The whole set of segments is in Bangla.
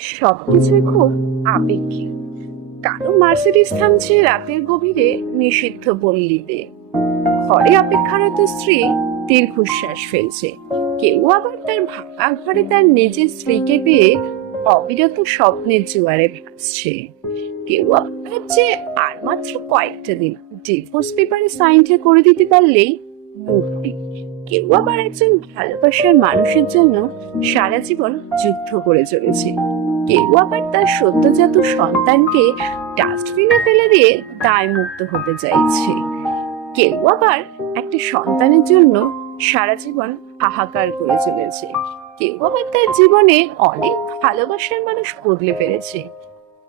সবকিছুই খুব আপেক্ষিক। কারো মার্সিডিজ থামছে রাতের গভীরে নিষিদ্ধ পল্লীতে, ঘরে অপেক্ষারত স্ত্রী দীর্ঘশ্বাস ফেলছে। কেউ আবার তার ভাঙা ঘরে তার নিজের স্ত্রীকে পেয়ে অবিরত স্বপ্নের জোয়ারে ভাসছে। কেউ আবার ভাবছে আর মাত্র কয়েকটা দিন, ডিভোর্স পেপারে সাইনটা করে দিতে পারলেই মুক্তি। কেউ আবার একজন ভালোবাসার মানুষের জন্য সারা জীবন যুদ্ধ করে চলেছে। কেউ আবার তার সদ্যজাত সন্তানকে ডাস্টবিনে ফেলে দিয়ে দায় মুক্ত হতে চাইছে। কেউ আবার একটা সন্তানের জন্য সারা জীবন হাহাকার করে চলেছে। কেউ আবার তার জীবনে অনেক ভালোবাসার মানুষ বদলে ফেলেছে।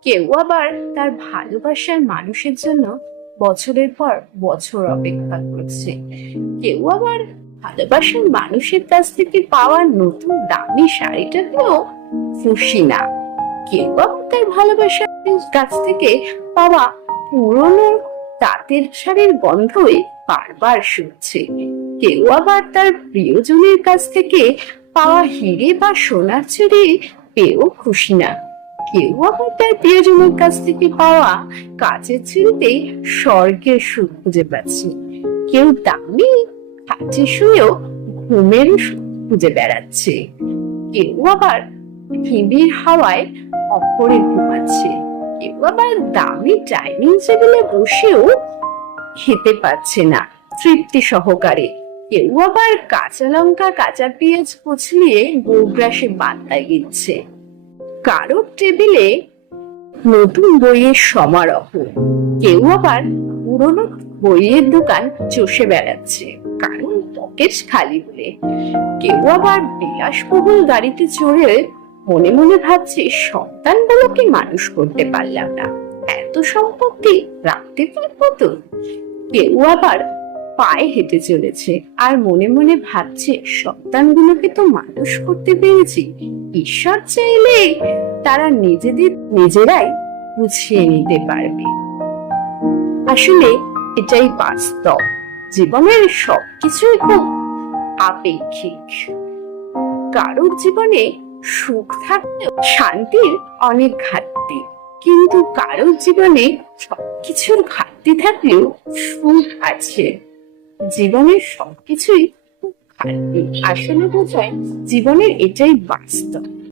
কেউ আবার তার ভালোবাসার মানুষের জন্য বছরের পর বছর অপেক্ষা করছে। কেউ আবার ভালোবাসার মানুষের কাছ থেকে পাওয়া নতুন দামি শাড়িটাকেও খুশি না। কেউ আবার তার ভালোবাসার কাছ থেকে পাওয়া পুরনো তাঁতের শাড়ির গন্ধই বারবার শুনছে। কেউ আবার তার প্রিয়জনের কাছ থেকে পাওয়া হিরে বা সোনার চুড়ি পেয়েও খুশি না। কেউ আবার তার প্রিয়জনের কাছ থেকে পাওয়া কাচের চুড়িতেই স্বর্গের সুখ খুঁজে পাচ্ছে। কেউ দামি খাটে শুয়েও ঘুমের সুখ খুঁজে বেড়াচ্ছে। কেউ আবার হিমের হাওয়ায় অপরে ঘুমাচ্ছে। কেউ আবার দামি ডাইনিং টেবিলে বসেও খেতে পাচ্ছে না তৃপ্তি সহকারে। কেউ আবার কাঁচা লঙ্কা কাঁচা পেঁয়াজ কুচলিয়ে গোগ্রাসে বান্তা গিচ্ছে। কারোর টেবিলে নতুন বইয়ের সমারোহ। কেউ আবার পুরনো বইয়ের দোকান চষে বেড়াচ্ছে কারণ পকেট খালি বলে। কেউ আবার বিলাসবহুল গাড়িতে চড়ে মনে মনে ভাবছে সন্তানগুলোকে মানুষ করতে পারলাম না, এত সম্পত্তি রাখতে পারবো তো। কেউ আবার পায়ে হেঁটে চলেছে আর মনে মনে ভাবছে সন্তানগুলোকে তো মানুষ করতে পেরেছি, ঈশ্বর চাইলে তারা নিজেরাই বুঝিয়ে নিতে পারবে। আসলে এটাই বাস্তব। জীবনের সবকিছুই খুব আপেক্ষিক। কারোর জীবনে সুখ থাকলেও শান্তির অনেক ঘাটতি, কিন্তু কারোর জীবনে সবকিছুর ঘাটতি থাকলেও সুখ আছে। জীবনের সবকিছুই খুব ঘাটতি আসলে বোঝায় জীবনের এটাই বাস্তব।